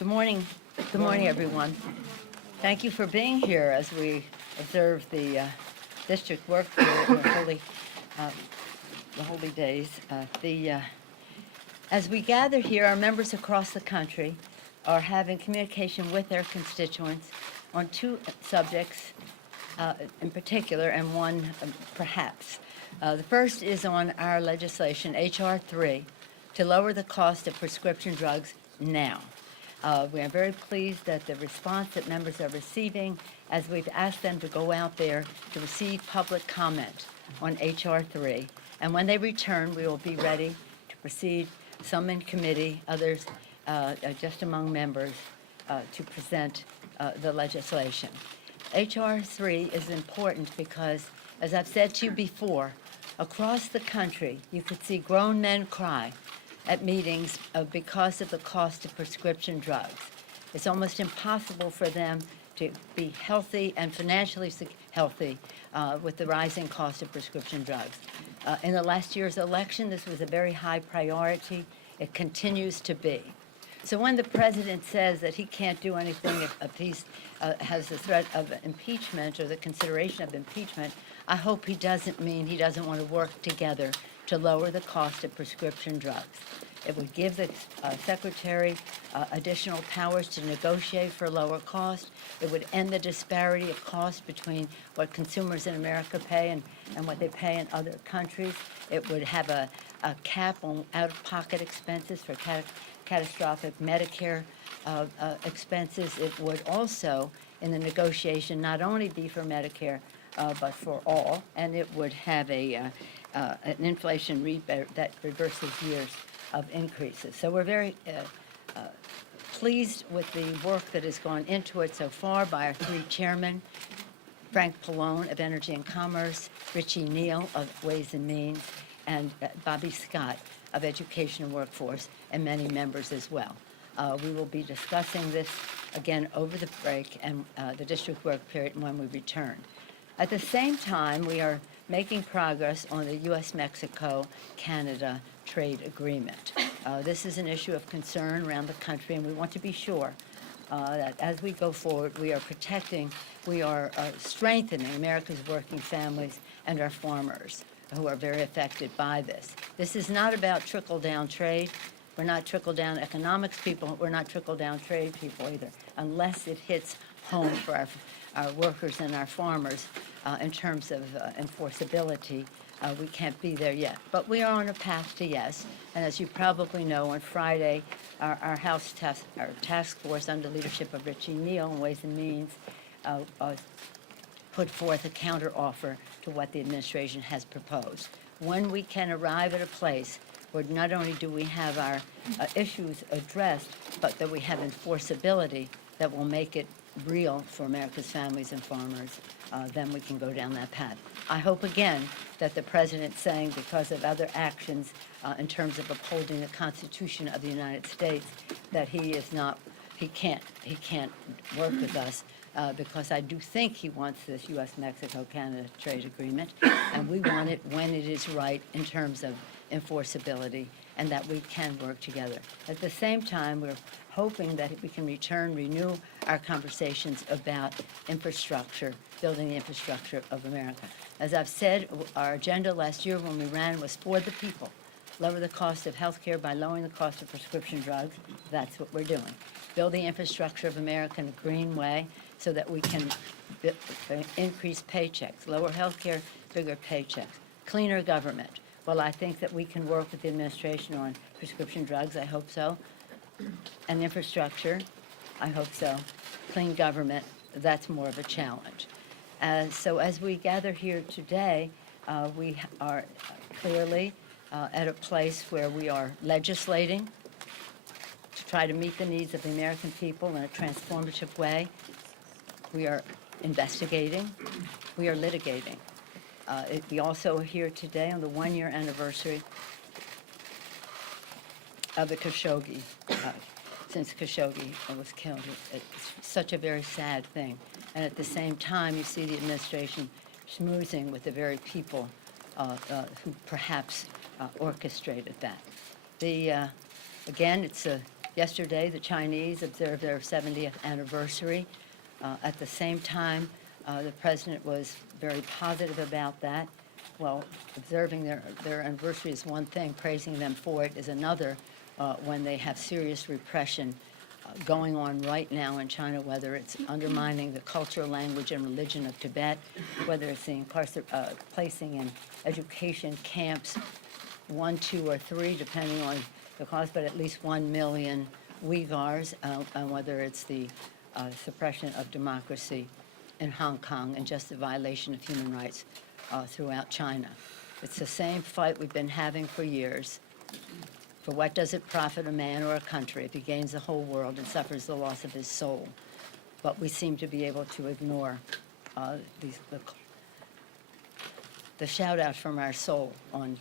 Good morning. Good morning, everyone. Thank you for being here as we observe the district work period and the holy days. As we gather here, our members across the country are having communication with their constituents on two subjects in particular, and one perhaps. The first is on our legislation, H.R. 3, to lower the cost of prescription drugs now. We are very pleased that the response that members are receiving as we've asked them to go out there to receive public comment on H.R. 3. And when they return, we will be ready to proceed, some in committee, others just among members, to present the legislation. H.R. 3 is important because, as I've said to you before, across the country, you could see grown men cry at meetings because of the cost of prescription drugs. It's almost impossible for them to be healthy and financially healthy with the rising cost of prescription drugs. In the last year's election, this was a very high priority. It continues to be. So when the president says that he can't do anything if he has the threat of impeachment or the consideration of impeachment, I hope he doesn't mean he doesn't want to work together to lower the cost of prescription drugs. It would give the secretary additional powers to negotiate for lower cost. It would end the disparity of cost between what consumers in America pay and what they pay in other countries. It would have a cap on out-of-pocket expenses for catastrophic Medicare expenses. It would also, in the negotiation, not only be for Medicare, but for all, and it would have an inflation rebate that reverses years of increases. So we're very pleased with the work that has gone into it so far by our three chairmen, Frank Pallone of Energy and Commerce, Richie Neal of Ways and Means, and Bobby Scott of Education and Workforce, and many members as well. We will be discussing this again over the break and the district work period when we return. At the same time, we are making progress on the U.S.-Mexico-Canada trade agreement. This is an issue of concern around the country, and we want to be sure that as we go forward, we are strengthening America's working families and our farmers who are very affected by this. This is not about trickle-down trade. We're not trickle-down economics people. We're not trickle-down trade people either, unless it hits home for our workers and our farmers in terms of enforceability. We can't be there yet, but we are on a path to yes. And as you probably know, on Friday, our task force under leadership of Richie Neal and Ways and Means put forth a counteroffer to what the administration has proposed. When we can arrive at a place where not only do we have our issues addressed, but that we have enforceability that will make it real for America's families and farmers, then we can go down that path. I hope again that the president saying because of other actions in terms of upholding the Constitution of the United States that he can't work with us because I do think he wants this U.S.-Mexico-Canada trade agreement, and we want it when it is right in terms of enforceability and that we can work together. At the same time, we're hoping that we can renew our conversations about infrastructure, building the infrastructure of America. As I've said, our agenda last year when we ran was for the people. Lower the cost of health care by lowering the cost of prescription drugs. That's what we're doing. Build the infrastructure of America in a green way so that we can increase paychecks, lower health care, bigger paychecks, cleaner government. Well, I think that we can work with the administration on prescription drugs. I hope so. And infrastructure, I hope so. Clean government, that's more of a challenge. So as we gather here today, we are clearly at a place where we are legislating to try to meet the needs of the American people in a transformative way. We are investigating. We are litigating. We also are here today on the one-year anniversary of the Khashoggi, since Khashoggi was killed. It's such a very sad thing. And at the same time, you see the administration schmoozing with the very people who perhaps orchestrated that. Again, it's Yesterday, the Chinese observed their 70th anniversary. At the same time, the president was very positive about that. Well, observing their anniversary is one thing, praising them for it is another when they have serious repression going on right now in China, whether it's undermining the culture, language, and religion of Tibet, whether it's the placing in education camps, 1, 2, or 3, depending on the cost, but at least 1 million Uyghurs, and whether it's the suppression of democracy in Hong Kong and just the violation of human rights throughout China. It's the same fight we've been having for years. For what does it profit a man or a country if he gains the whole world and suffers the loss of his soul? But we seem to be able to ignore the shout-out from our soul on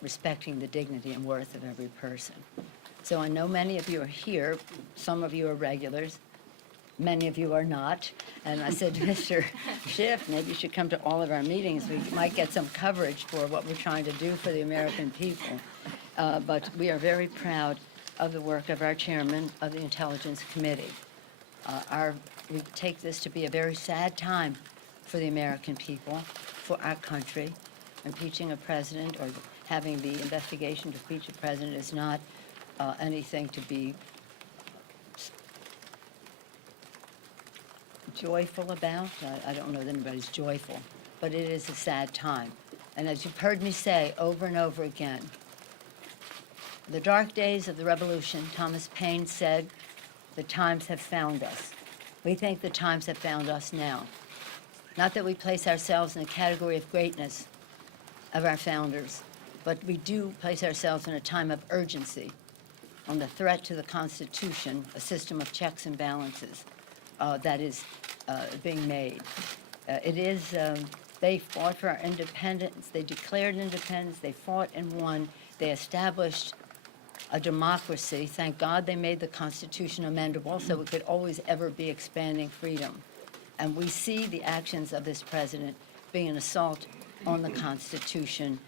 respecting the dignity and worth of every person. So I know many of you are here. Some of you are regulars. Many of you are not. And I said to Mr. Schiff, maybe you should come to all of our meetings. We might get some coverage for what we're trying to do for the American people. But we are very proud of the work of our chairman of the Intelligence Committee. We take this to be a very sad time for the American people, for our country. Impeaching a president or having the investigation to impeach a president is not anything to be joyful about. I don't know that anybody's joyful, but it is a sad time. And as you've heard me say over and over again, the dark days of the revolution, Thomas Paine said, the times have found us. We think the times have found us now. Not that we place ourselves in the category of greatness of our founders, but we do place ourselves in a time of urgency on the threat to the Constitution, a system of checks and balances that is being made. They fought for our independence. They declared independence. They fought and won. They established a democracy. Thank God they made the Constitution amendable so it could always ever be expanding freedom. And we see the actions of this president being an assault on the Constitution.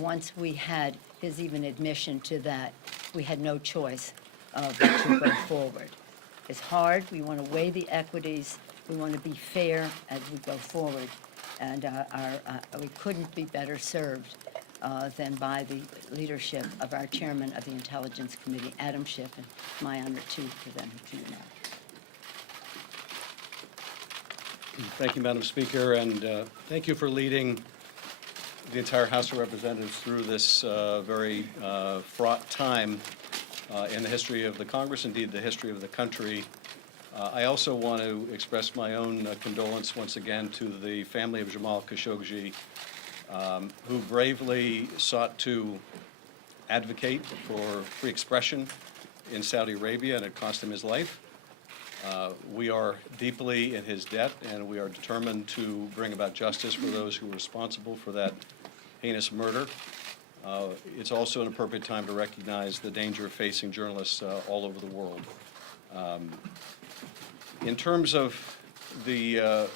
Once we had his even admission to that, we had no choice but to go forward. It's hard. We want to weigh the equities. We want to be fair as we go forward. And we couldn't be better served than by the leadership of our chairman of the Intelligence Committee, Adam Schiff, and my honor, too, for them to you now. Thank you, Madam Speaker, and thank you for leading the entire House of Representatives through this very fraught time in the history of the Congress, indeed the history of the country. I also want to express my own condolence once again to the family of Jamal Khashoggi, who bravely sought to advocate for free expression in Saudi Arabia, and it cost him his life. We are deeply in his debt, and we are determined to bring about justice for those who were responsible for that heinous murder. It's also an appropriate time to recognize the danger facing journalists all over the world. In terms of the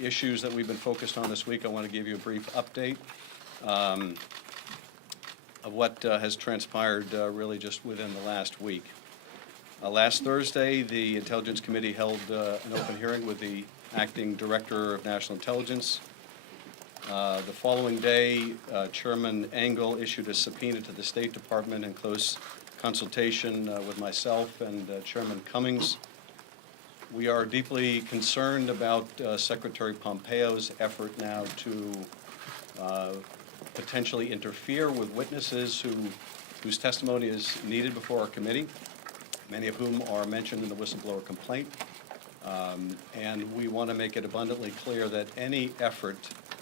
issues that we've been focused on this week, I want to give you a brief update of what has transpired really just within the last week. Last Thursday, the Intelligence Committee held an open hearing with the Acting Director of National Intelligence. The following day, Chairman Engel issued a subpoena to the State Department in close consultation with myself and Chairman Cummings. We are deeply concerned about Secretary Pompeo's effort now to potentially interfere with witnesses whose testimony is needed before our committee, many of whom are mentioned in the whistleblower complaint. And we want to make it abundantly clear that any effort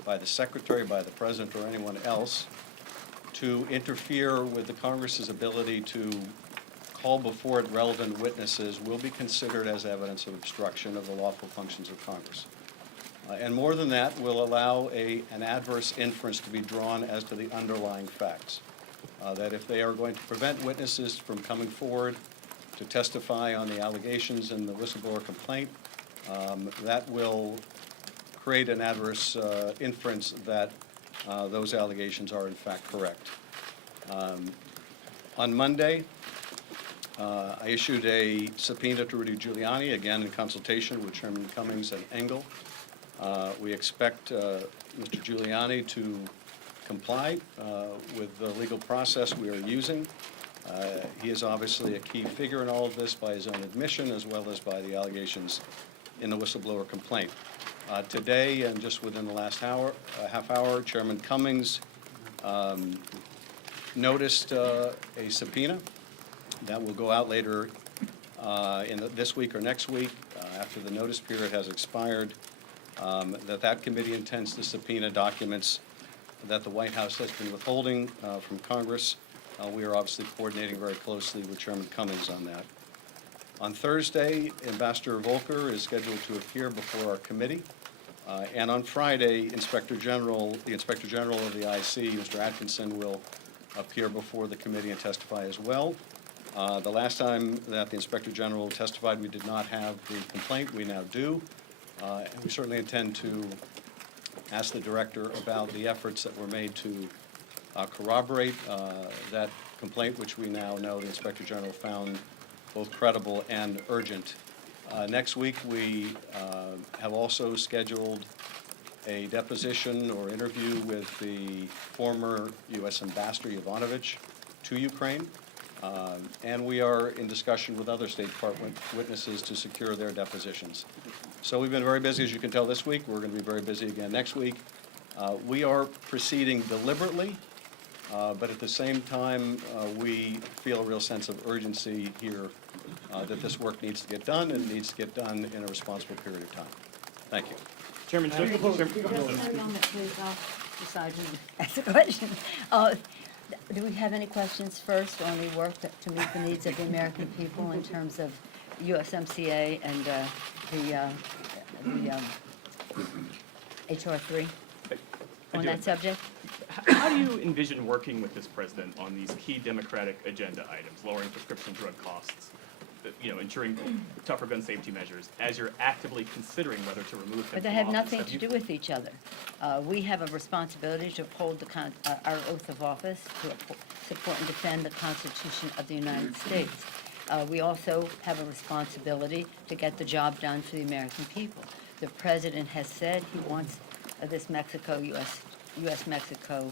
by the Secretary, by the President, or anyone else to interfere with the Congress's ability to call before it relevant witnesses will be considered as evidence of obstruction of the lawful functions of Congress. And more than that, will allow an adverse inference to be drawn as to the underlying facts. That if they are going to prevent witnesses from coming forward to testify on the allegations in the whistleblower complaint, that will create an adverse inference that those allegations are in fact correct. On Monday, I issued a subpoena to Rudy Giuliani, again in consultation with Chairman Cummings and Engel. We expect Mr. Giuliani to comply with the legal process we are using. He is obviously a key figure in all of this by his own admission as well as by the allegations in the whistleblower complaint. Today, and just within the last half hour, Chairman Cummings noticed a subpoena that will go out later this week or next week after the notice period has expired, that committee intends to subpoena documents that the White House has been withholding from Congress. We are obviously coordinating very closely with Chairman Cummings on that. On Thursday, Ambassador Volker is scheduled to appear before our committee. And on Friday, the Inspector General of the IC, Mr. Atkinson, will appear before the committee and testify as well. The last time that the Inspector General testified, we did not have the complaint. We now do. And we certainly intend to ask the Director about the efforts that were made to corroborate that complaint, which we now know the Inspector General found both credible and urgent. Next week, we have also scheduled a deposition or interview with the former U.S. Ambassador Yovanovitch to Ukraine, and we are in discussion with other State Department witnesses to secure their depositions. So we've been very busy, as you can tell, this week. We're going to be very busy again next week. We are proceeding deliberately, but at the same time, we feel a real sense of urgency here that this work needs to get done, and needs to get done in a responsible period of time. Thank you. Chairman Schiff. Just a moment, please. I'll decide who asks the question. Do we have any questions first on the work to meet the needs of the American people in terms of USMCA and the HR 3 on that subject? How do you envision working with this president on these key Democratic agenda items, lowering prescription drug costs, ensuring tougher gun safety measures, as you're actively considering whether to remove them But they from have office? nothing to do with each other. We have a responsibility to uphold our oath of office, to support and defend the Constitution of the United States. We also have a responsibility to get the job done for the American people. The president has said he wants this U.S.-Mexico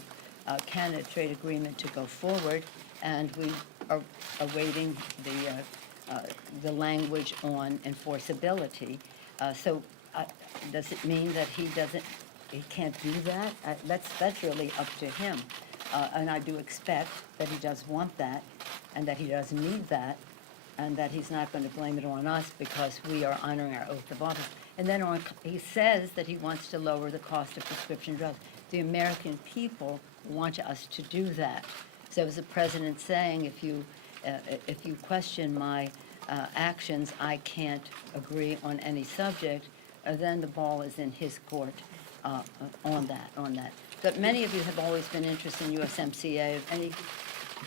Canada trade agreement to go forward, and we are awaiting the language on enforceability. So does it mean that he can't do that? That's really up to him. And I do expect that he does want that, and that he does need that, and that he's not going to blame it on us because we are honoring our oath of office. And then he says that he wants to lower the cost of prescription drugs. The American people want us to do that. So as the president saying, if you question my actions, I can't agree on any subject, then the ball is in his court on that. But many of you have always been interested in USMCA. Any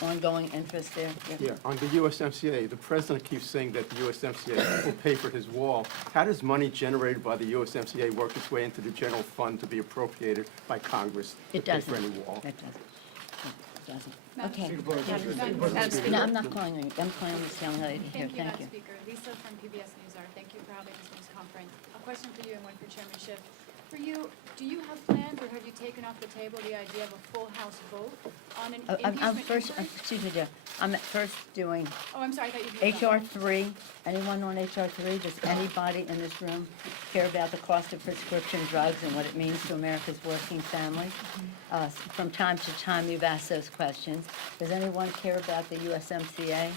ongoing interest there? Yeah, on the USMCA, the president keeps saying that the USMCA will pay for his wall. How does money generated by the USMCA work its way into the general fund to be appropriated by Congress to pay for any wall? It doesn't. Okay. Madam Speaker. No, I'm not calling you. I'm calling this young lady here. Thank you, Thank Madam you. Speaker. Lisa from PBS NewsHour. Thank you for having this news conference. A question for you and one for Chairman Schiff. For you, do you have plans or have you taken off the table the idea of a full House vote on an I'm impeachment first, inquiry? excuse me, dear. I'm at first doing Oh, I'm sorry, I thought you'd HR 3. Anyone on HR 3? Does anybody in this room care about the cost of prescription drugs and what it means to America's working families? From time to time, you've asked those questions. Does anyone care about the USMCA?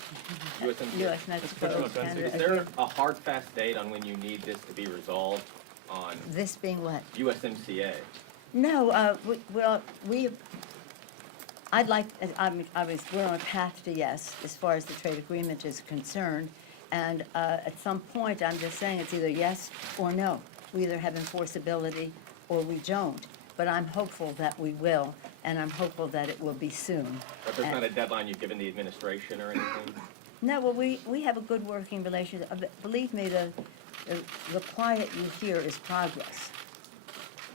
U.S. Mexico, Canada? Is there a hard, fast date on when you need this to be resolved on This being what? USMCA? No, I'd like, we're on a path to yes, as far as the trade agreement is concerned. And at some point, I'm just saying it's either yes or no. We either have enforceability or we don't. But I'm hopeful that we will, and I'm hopeful that it will be soon. But there's And- not a deadline you've given the administration or anything? No, well, we have a good working relationship. Believe me, the quiet you hear is progress.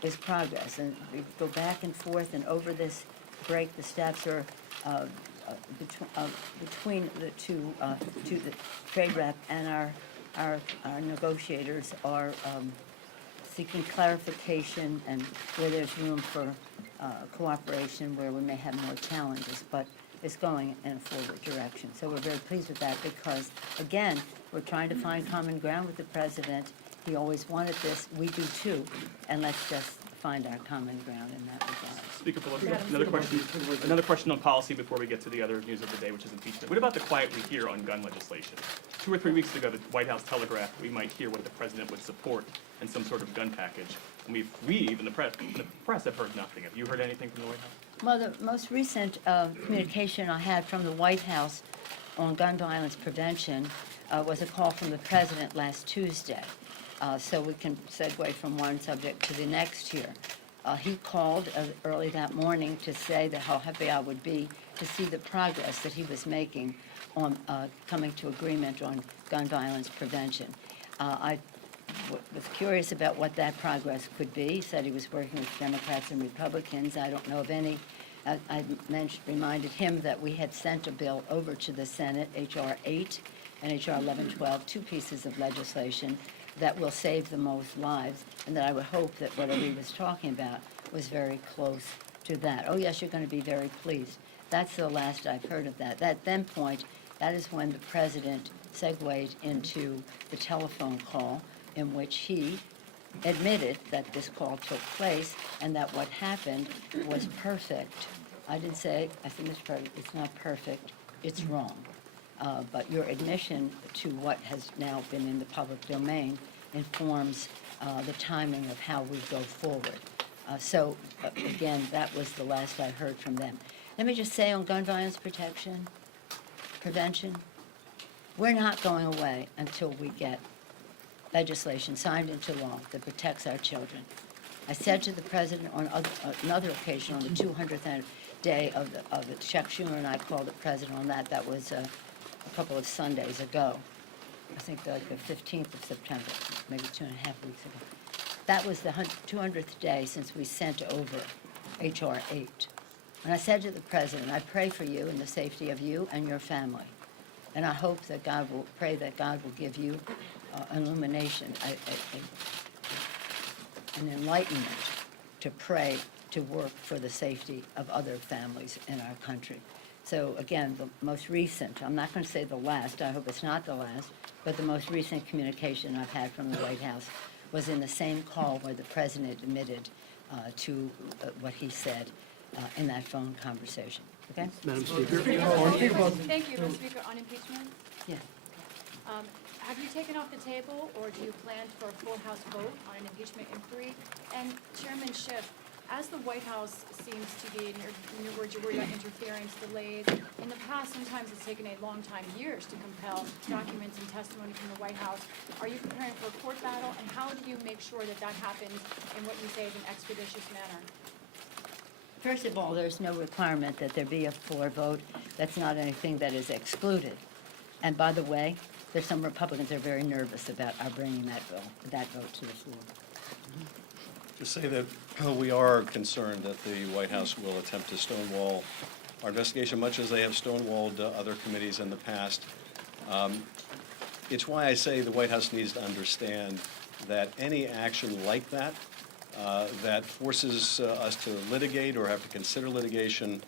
And we go back and forth, and over this break, the staffs are between the two, the trade rep and our negotiators are seeking clarification and where there's room for cooperation, where we may have more challenges, but it's going in a forward direction. So we're very pleased with that because, again, we're trying to find common ground with the president. He always wanted this. We do too. And let's just find our common ground in that regard. Speaker Pelosi, another question on policy before we get to the other news of the day, which is impeachment. What about the quiet we hear on gun legislation? 2 or 3 weeks ago, the White House telegraphed we might hear what the president would support in some sort of gun package. And we and the press have heard nothing. Have you heard anything from the White House? Well, the most recent communication I had from the White House on gun violence prevention was a call from the president last Tuesday. So we can segue from one subject to the next here. He called early that morning to say that how happy I would be to see the progress that he was making on coming to agreement on gun violence prevention. I was curious about what that progress could be. He said he was working with Democrats and Republicans. I don't know of any. I reminded him that we had sent a bill over to the Senate, H.R. 8 and H.R. 1112, 2 pieces of legislation that will save the most lives, and that I would hope that whatever he was talking about was very close to that. Oh, yes, you're going to be very pleased. That's the last I've heard of that. At that point, that is when the president segued into the telephone call in which he admitted that this call took place and that what happened was perfect. I didn't say, I said, Mr. President, it's not perfect, it's wrong. But your admission to what has now been in the public domain informs the timing of how we go forward. So, again, that was the last I heard from them. Let me just say on gun violence prevention, we're not going away until we get legislation signed into law that protects our children. I said to the president on another occasion, on the 200th day of the Chuck Schumer and I called the president on that. That was a couple of Sundays ago. I think like the 15th of September, maybe 2.5 weeks ago. That was the 200th day since we sent over H.R. 8. And I said to the president, I pray for you and the safety of you and your family. And I hope that pray that God will give you an illumination, an enlightenment to pray, to work for the safety of other families in our country. So again, the most recent, I'm not going to say the last, I hope it's not the last, but the most recent communication I've had from the White House was in the same call where the president admitted to what he said in that phone conversation. Okay? Madam Speaker. Thank you, Mr. Speaker. On impeachment, Yeah. have you taken off the table, or do you plan for a full House vote on an impeachment inquiry? And Chairman Schiff, as the White House seems to be, in your words, you're worried about interference, delays. In the past, sometimes it's taken a long time, years, to compel documents and testimony from the White House. Are you preparing for a court battle, and how do you make sure that that happens in what you say is an expeditious manner? First of all, there's no requirement that there be a floor vote. That's not anything that is excluded. And by the way, there's some Republicans that are very nervous about our bringing that vote to the floor. Just say that we are concerned that the White House will attempt to stonewall our investigation, much as they have stonewalled other committees in the past. It's why I say the White House needs to understand that any action like that, that forces us to litigate or have to consider litigation,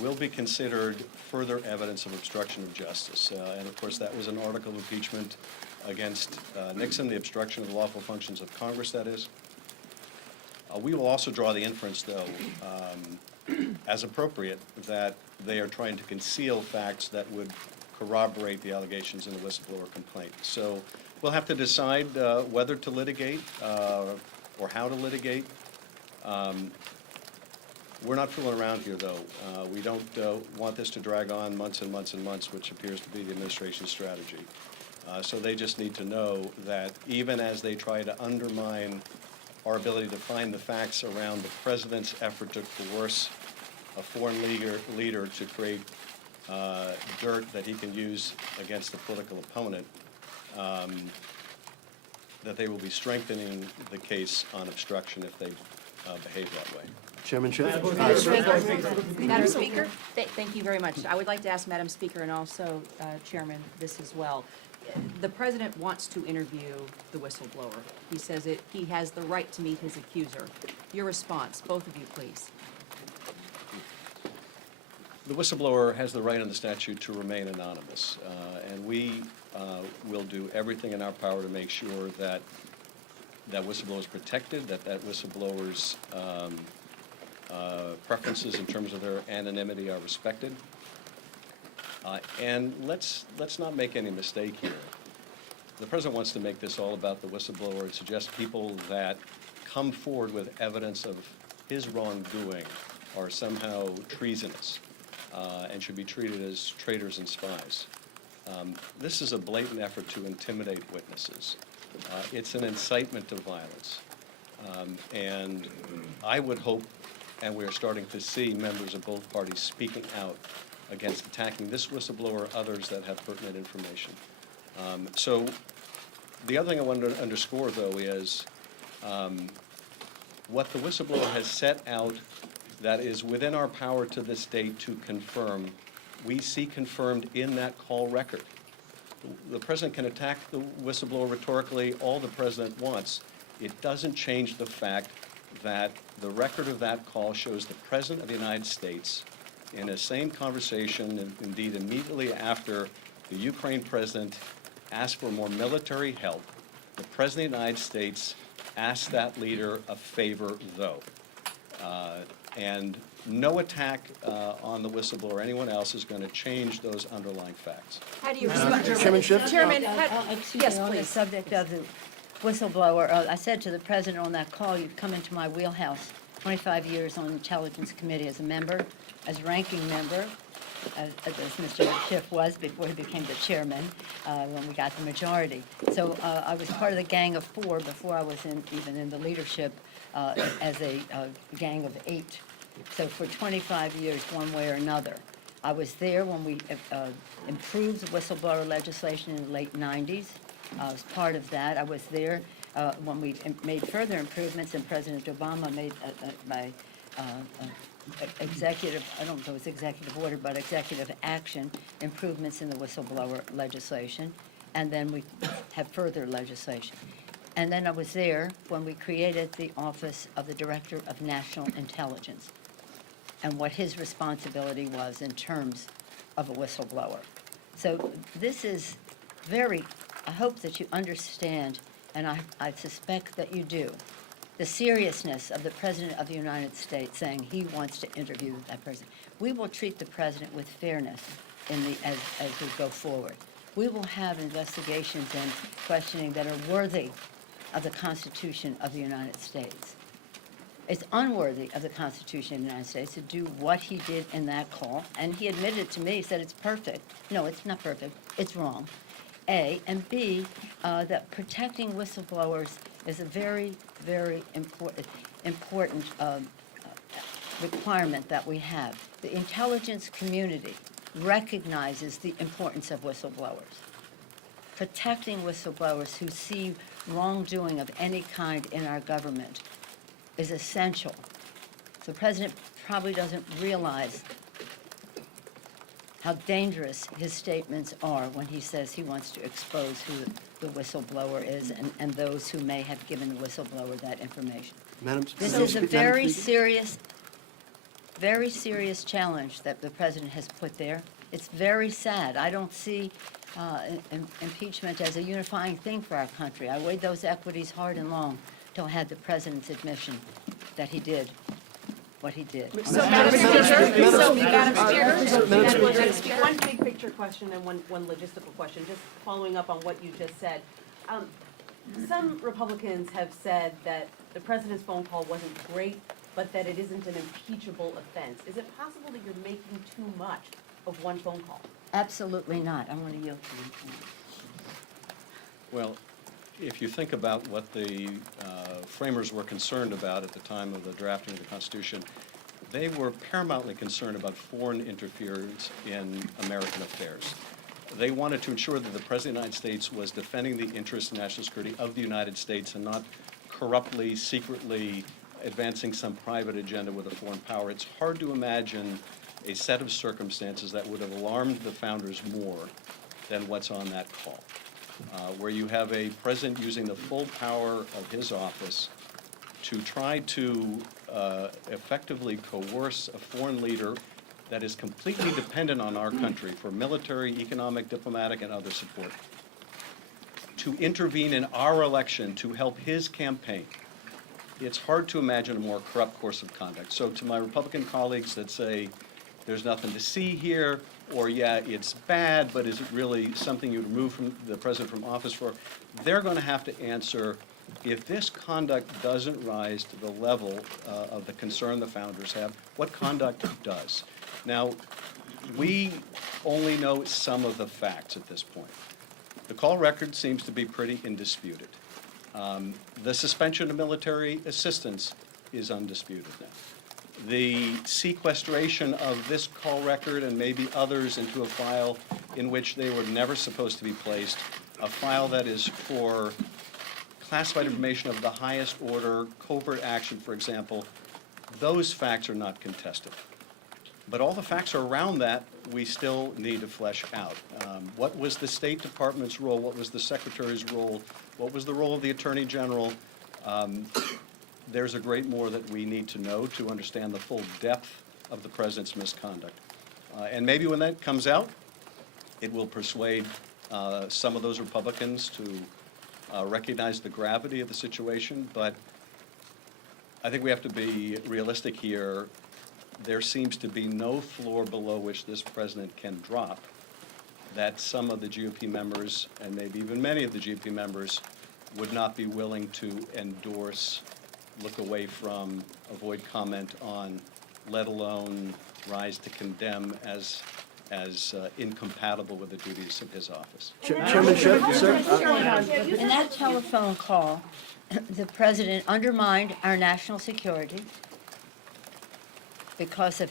will be considered further evidence of obstruction of justice. And of course, that was an article of impeachment against Nixon, the obstruction of the lawful functions of Congress, that is. We will also draw the inference, though, as appropriate, that they are trying to conceal facts that would corroborate the allegations in the whistleblower complaint. So we'll have to decide whether to litigate or how to litigate. We're not fooling around here, though. We don't want this to drag on months and months and months, which appears to be the administration's strategy. So they just need to know that even as they try to undermine our ability to find the facts around the president's effort to coerce a foreign leader to create dirt that he can use against a political opponent, that they will be strengthening the case on obstruction if they behave that way. Chairman Schiff? Madam Speaker, thank you very much. I would like to ask Madam Speaker and also Chairman this as well. The president wants to interview the whistleblower. He says he has the right to meet his accuser. Your response, both of you, please. The whistleblower has the right in the statute to remain anonymous, and we will do everything in our power to make sure that that whistleblower is protected, that whistleblower's preferences in terms of their anonymity are respected. And let's not make any mistake here. The president wants to make this all about the whistleblower and suggest people that come forward with evidence of his wrongdoing are somehow treasonous and should be treated as traitors and spies. This is a blatant effort to intimidate witnesses. It's an incitement to violence. And I would hope, and we're starting to see members of both parties speaking out against attacking this whistleblower or others that have pertinent information. So the other thing I wanted to underscore, though, is what the whistleblower has set out that is within our power to this date to confirm, we see confirmed in that call record. The president can attack the whistleblower rhetorically all the president wants. It doesn't change the fact that the record of that call shows the President of the United States in a same conversation, and indeed immediately after the Ukraine president asked for more military help, the President of the United States asked that leader a favor, though. And no attack on the whistleblower or anyone else is going to change those underlying facts. How do you respond? Chairman Schiff? Chairman, Excuse yes, me, on the please. subject of the whistleblower, I said to the president on that call, you've come into my wheelhouse. 25 years on the Intelligence Committee as a member, as ranking member, as Mr. Schiff was before he became the chairman, when we got the majority. So I was part of the Gang of Four before I was even in the leadership as a Gang of Eight. So for 25 years, one way or another. I was there when we improved the whistleblower legislation in the late 90s. I was part of that. I was there when we made further improvements, and President Obama made my executive, I don't know if it was executive order, but executive action improvements in the whistleblower legislation. And then we have further legislation. And then I was there when we created the Office of the Director of National Intelligence and what his responsibility was in terms of a whistleblower. So this is very, I hope that you understand, and I suspect that you do, the seriousness of the President of the United States saying he wants to interview that person. We will treat the President with fairness as we go forward. We will have investigations and questioning that are worthy of the Constitution of the United States. It's unworthy of the Constitution of the United States to do what he did in that call, and he admitted to me, he said it's perfect. No, it's not perfect, it's wrong. A, and B, that protecting whistleblowers is a very, very important requirement that we have. The intelligence community recognizes the importance of whistleblowers. Protecting whistleblowers who see wrongdoing of any kind in our government is essential. The president probably doesn't realize how dangerous his statements are when he says he wants to expose who the whistleblower is and those who may have given the whistleblower that information. This is a very serious challenge that the president has put there. It's very sad. I don't see impeachment as a unifying thing for our country. I weighed those equities hard and long till I had the president's admission that he did what he did. So, Madam Speaker, one big picture question and one logistical question, just following up on what you just said. Some Republicans have said that the president's phone call wasn't great, but that it isn't an impeachable offense. Is it possible that you're making too much of one phone call? Absolutely not. I want to yield to you. Well, if you think about what the framers were concerned about at the time of the drafting of the Constitution, they were paramountly concerned about foreign interference in American affairs. They wanted to ensure that the President of the United States was defending the interests and national security of the United States and not corruptly, secretly advancing some private agenda with a foreign power. It's hard to imagine a set of circumstances that would have alarmed the founders more than what's on that call, where you have a president using the full power of his office to try to effectively coerce a foreign leader that is completely dependent on our country for military, economic, diplomatic, and other support, to intervene in our election to help his campaign. It's hard to imagine a more corrupt course of conduct. So to my Republican colleagues that say, there's nothing to see here, or yeah, it's bad, but is it really something you'd remove from the president from office for? They're going to have to answer, if this conduct doesn't rise to the level of the concern the founders have, what conduct does? Now, we only know some of the facts at this point. The call record seems to be pretty indisputed. The suspension of military assistance is undisputed now. The sequestration of this call record and maybe others into a file in which they were never supposed to be placed, a file that is for classified information of the highest order, covert action, for example, those facts are not contested. But all the facts around that, we still need to flesh out. What was the State Department's role? What was the Secretary's role? What was the role of the Attorney General? There's a great more that we need to know to understand the full depth of the President's misconduct. And maybe when that comes out, it will persuade some of those Republicans to recognize the gravity of the situation. But I think we have to be realistic here. There seems to be no floor below which this president can drop that some of the GOP members, and maybe even many of the GOP members, would not be willing to endorse, look away from, avoid comment on, let alone rise to condemn as incompatible with the duties of his office. Chairman Schiff, sir? In that telephone call, the president undermined our national security because of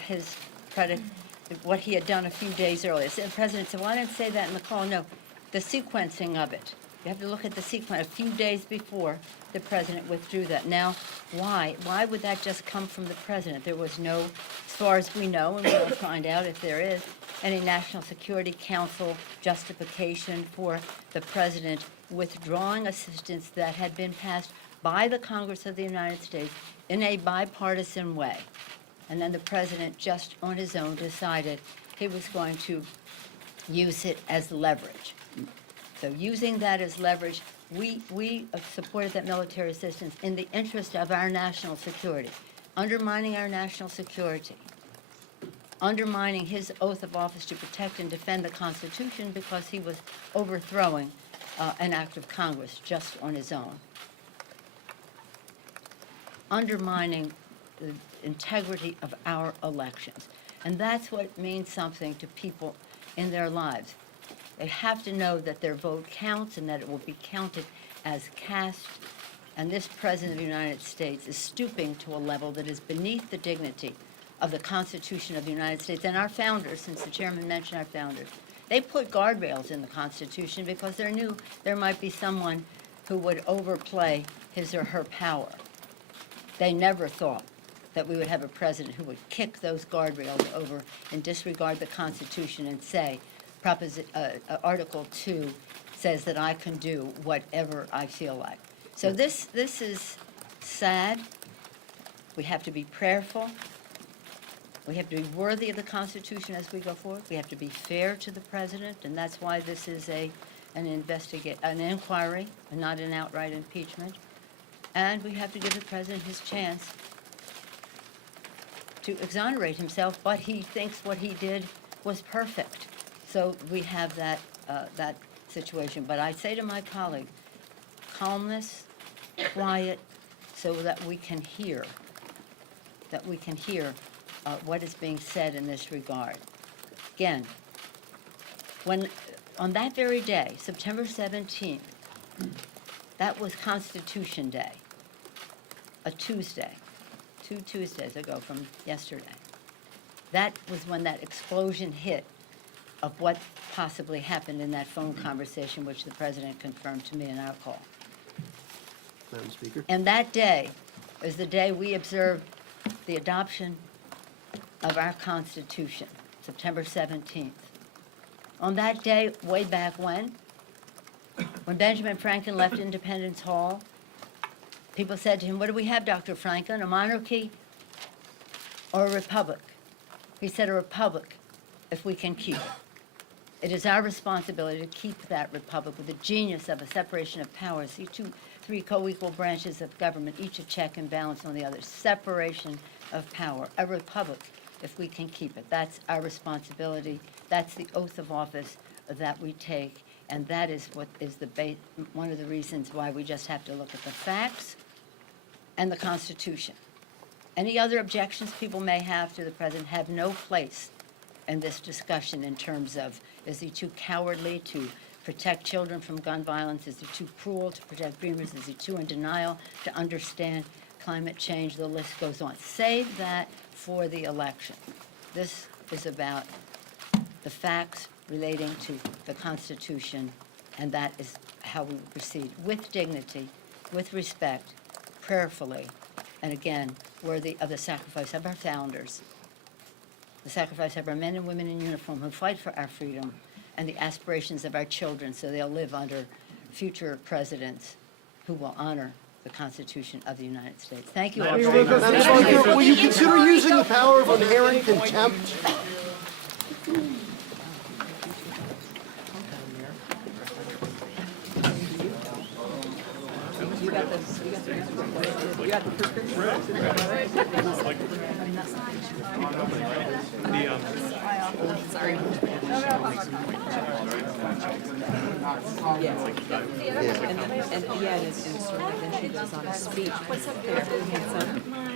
what he had done a few days earlier. So the president said, well, I didn't say that in the call. No, the sequencing of it. You have to look at the sequence. A few days before, the president withdrew that. Now, why? Why would that just come from the president? There was no, as far as we know, and we'll find out if there is, any National Security Council justification for the president withdrawing assistance that had been passed by the Congress of the United States in a bipartisan way. And then the president, just on his own, decided he was going to use it as leverage. So using that as leverage, we supported that military assistance in the interest of our national security, undermining our national security, undermining his oath of office to protect and defend the Constitution because he was overthrowing an act of Congress just on his own, undermining the integrity of our elections. And that's what means something to people in their lives. They have to know that their vote counts and that it will be counted as cast. And this President of the United States is stooping to a level that is beneath the dignity of the Constitution of the United States. And our founders, since the chairman mentioned our founders, they put guardrails in the Constitution because they knew there might be someone who would overplay his or her power. They never thought that we would have a president who would kick those guardrails over and disregard the Constitution and say, Article 2 says that I can do whatever I feel like. So this is sad. We have to be prayerful. We have to be worthy of the Constitution as we go forward. We have to be fair to the president, and that's why this is an inquiry and not an outright impeachment. And we have to give the president his chance to exonerate himself, but he thinks what he did was perfect. So we have that situation. But I say to my colleague, calmness, quiet, so that we can hear, what is being said in this regard. Again, when on that very day, September 17th, that was Constitution Day, a Tuesday. 2 Tuesdays ago from yesterday. That was when that explosion hit of what possibly happened in that phone conversation, which the president confirmed to me in our call. Madam Speaker? And that day, is the day we observe the adoption of our Constitution, September 17th. On that day, way back when Benjamin Franklin left Independence Hall, people said to him, "What do we have, Dr. Franklin, a monarchy or a republic?" He said, "A republic, if we can keep it." It is our responsibility to keep that republic with the genius of a separation of powers, see three co-equal branches of government, each a check and balance on the other. Separation of power, a republic, if we can keep it. That's our responsibility. That's the oath of office that we take, and that is what is one of the reasons why we just have to look at the facts and the Constitution. Any other objections people may have to the president have no place in this discussion in terms of, is he too cowardly to protect children from gun violence? Is he too cruel to protect dreamers? Is he too in denial to understand climate change? The list goes on. Save that for the election. This is about the facts relating to the Constitution, and that is how we will proceed, with dignity, with respect, prayerfully, and again, worthy of the sacrifice of our founders, the sacrifice of our men and women in uniform who fight for our freedom, and the aspirations of our children so they'll live under future presidents who will honor the Constitution of the United States. Thank you all. Madam Speaker, will you consider using the power of inherent contempt? And then she goes on a speech. What's up there?